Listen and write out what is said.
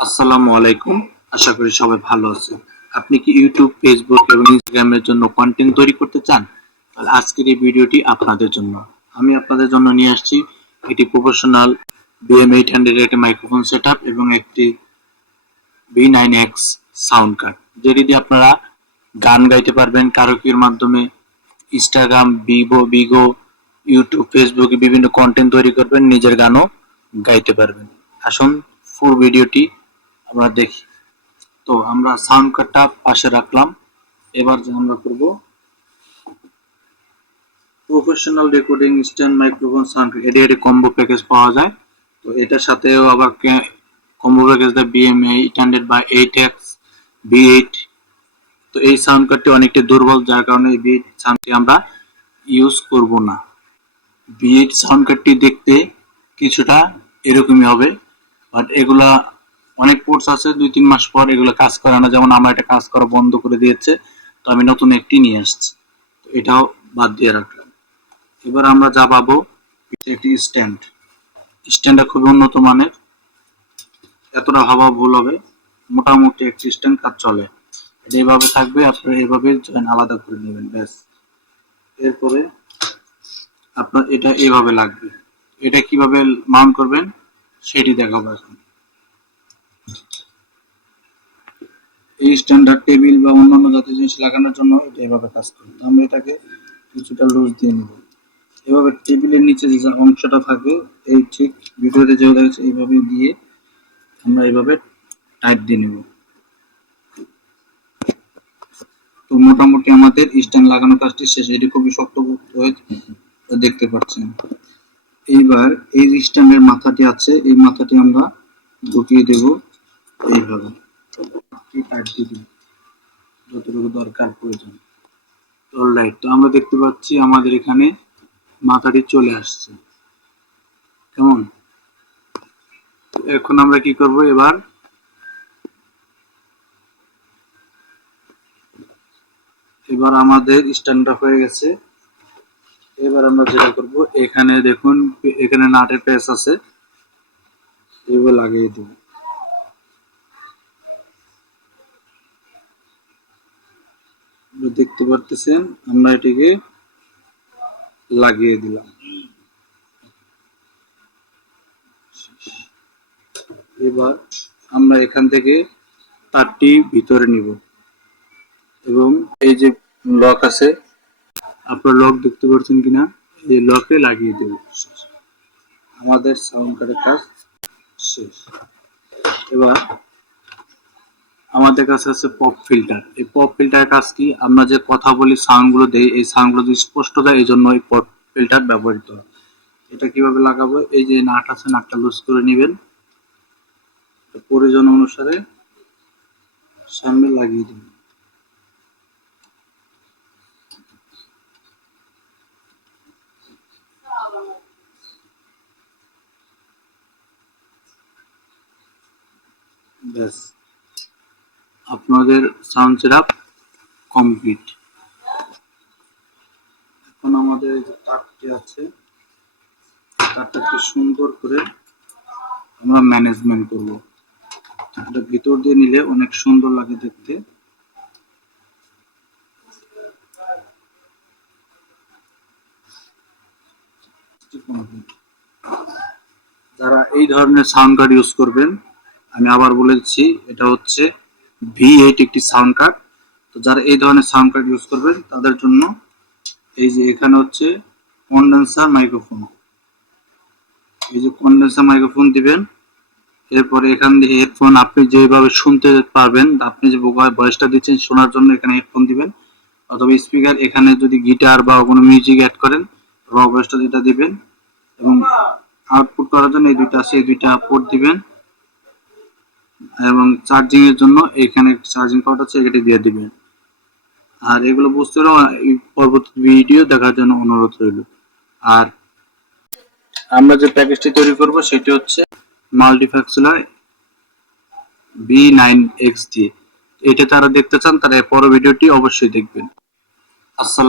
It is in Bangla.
আসসালামু আলাইকুম। আশা করি সবাই ভালো আছেন। আপনি কি ইউটিউব, ফেসবুক এবং ইনস্টাগ্রামের জন্য কন্টেন্ট তৈরি করতে চান? তাহলে আজকের এই ভিডিওটি আপনাদের জন্য। আমি আপনাদের জন্য নিয়ে আসছি একটি প্রফেশনাল BM800 এর একটি মাইক্রোফোন সেটআপ এবং একটি V9X সাউন্ড কার্ড, যেটি দিয়ে আপনারা গান গাইতে পারবেন কারোকির মাধ্যমে। ইনস্টাগ্রাম, বিগো, ইউটিউব, ফেসবুকে বিভিন্ন কন্টেন্ট তৈরি করবেন, নিজের গানও গাইতে পারবেন। আসুন ফুল ভিডিওটি আমরা দেখি। তো আমরা সাউন্ড কার্ডটা পাশে রাখলাম। এবার যে আমরা করব professional recording stand microphone sound, এর কম্বো প্যাকেজ পাওয়া যায়। তো এটার সাথেও আবার কম্বো প্যাকেজ দেয় BM800 বা 8X V8। তো এই সাউন্ড কার্ডটি অনেকটা দুর্বল, যার কারণে এই V8 সাউন্ডটি আমরা ইউজ করব না। V8 সাউন্ড কার্ডটি দেখতে কিছুটা এরকমই হবে, বাট এগুলা অনেক কোর্স আছে, 2-3 মাস পর এগুলো কাজ করে না। যেমন আমার এটা কাজ করা বন্ধ করে দিয়েছে, তো আমি নতুন একটি নিয়ে আসছি। তো এটাও বাদ দিয়ে রাখলাম। এবার আমরা যা পাবো একটি স্ট্যান্ডটা খুবই উন্নত মানের, এতটা ভাবা ভুল হবে। মোটামুটি একটি স্ট্যান্ড কাজ চলে। এটা এইভাবে থাকবে, আপনারা এইভাবে জয়েন আলাদা করে নেবেন, ব্যাস। এরপরে আপনার এটা এইভাবে লাগবে। এটা কিভাবে মাউন্ট করবেন সেটি দেখাবো এখন। এই স্ট্যান্ডার্ড টেবিল বা অন্যান্য জাতীয় জিনিস লাগানোর জন্য এটা এভাবে কাজ করবে। আমরা এটাকে কিছুটা লুজ দিয়ে নেব। এভাবে টেবিলের নিচে যে অংশটা থাকবে, এই ঠিক ভিডিওতে যেও দেখছে এইভাবে দিয়ে আমরা এইভাবে টাইট দিয়ে নেব। তো মোটামুটি আমাদের স্ট্যান্ড লাগানো কাজটি শেষ। এটি খুবই শক্ত হয়ে দেখতে পাচ্ছেন। এইবার এই স্ট্যান্ডের মাথাটি আছে, এই মাথাটি আমরা ঢুকিয়ে দেব এইভাবে, টাইট দিয়ে দেব যতটুকু দরকার প্রয়োজন। অলরাইট, তো আমরা দেখতে পাচ্ছি আমাদের এখানে মাথাটি চলে আসছে। কেমন? এখন আমরা কি করব, এবার আমাদের স্ট্যান্ডটা হয়ে গেছে। এবার আমরা যেটা করব, এখানে দেখুন এখানে নাটের প্যাচ আছে, এগুলো লাগিয়ে দেব। দেখতে পারতেছেন আমরা এটিকে লাগিয়ে দিলাম। এবার আমরা এখান থেকে তারটি ভিতরে নিব এবং এই যে লক আছে, আপনারা লক দেখতে পাচ্ছেন কিনা, এই লকে লাগিয়ে দেব। আমাদের সাউন্ড কার্ডের কাজ শেষ। এবার আমাদের কাছে আছে পপ ফিল্টার। এই পপ ফিল্টারের কাজ কি, আমরা যে কথা বলি, সাউন্ডগুলো দেই, এই সাউন্ডগুলো যদি স্পষ্ট দেয়, এই জন্য এই পপ ফিল্টার ব্যবহৃত হয়। এটা কিভাবে লাগাবো, এই যে নাট আছে, নাটটা লুজ করে নেবেন, প্রয়োজন অনুসারে সামনে লাগিয়ে দিন। ব্যাস, আপনাদের সাউন্ড সেটআপ কমপ্লিট। এখন আমাদের যে তারটি আছে, তারটাকে সুন্দর করে আমরা ম্যানেজমেন্ট করব। এটা ভিতর দিয়ে নিলে অনেক সুন্দর লাগে দেখতে। যারা এই ধরনের সাউন্ড কার্ড ইউজ করবেন, আমি আবার বলেছি, এটা হচ্ছে V8 একটি সাউন্ড কার্ড। তো যারা এই ধরনের সাউন্ড কার্ড ইউজ করবেন তাদের জন্য এই যে এখানে হচ্ছে কন্ডেন্সার মাইক্রোফোন, এই যে কন্ডেন্সার মাইক্রোফোন দিবেন। এরপরে এখান দিয়ে হেডফোন, আপনি যেভাবে শুনতে পারবেন, আপনি যে ভয়েসটা দিচ্ছেন শোনার জন্য এখানে হেডফোন দিবেন, অথবা স্পিকার। এখানে যদি গিটার বা কোনো মিউজিক অ্যাড করেন, র ভয়েসটা যেটা দিবেন, এবং আউটপুট করার জন্য এই দুইটা আছে, এই দুইটা পোর্ট দিবেন। এবং চার্জিং এর জন্য এখানে চার্জিং পোর্ট আছে, এটি দিয়ে দিবেন। আর এগুলো বুঝতে হলে পরবর্তী ভিডিও দেখার জন্য অনুরোধ রইল। আর আমরা যে প্যাকেজটি তৈরি করব সেটি হচ্ছে মাল্টিফ্যাক্সুলার V9X দিয়ে। এটা যারা দেখতে চান তারা পরের ভিডিওটি অবশ্যই দেখবেন। আসসালাম।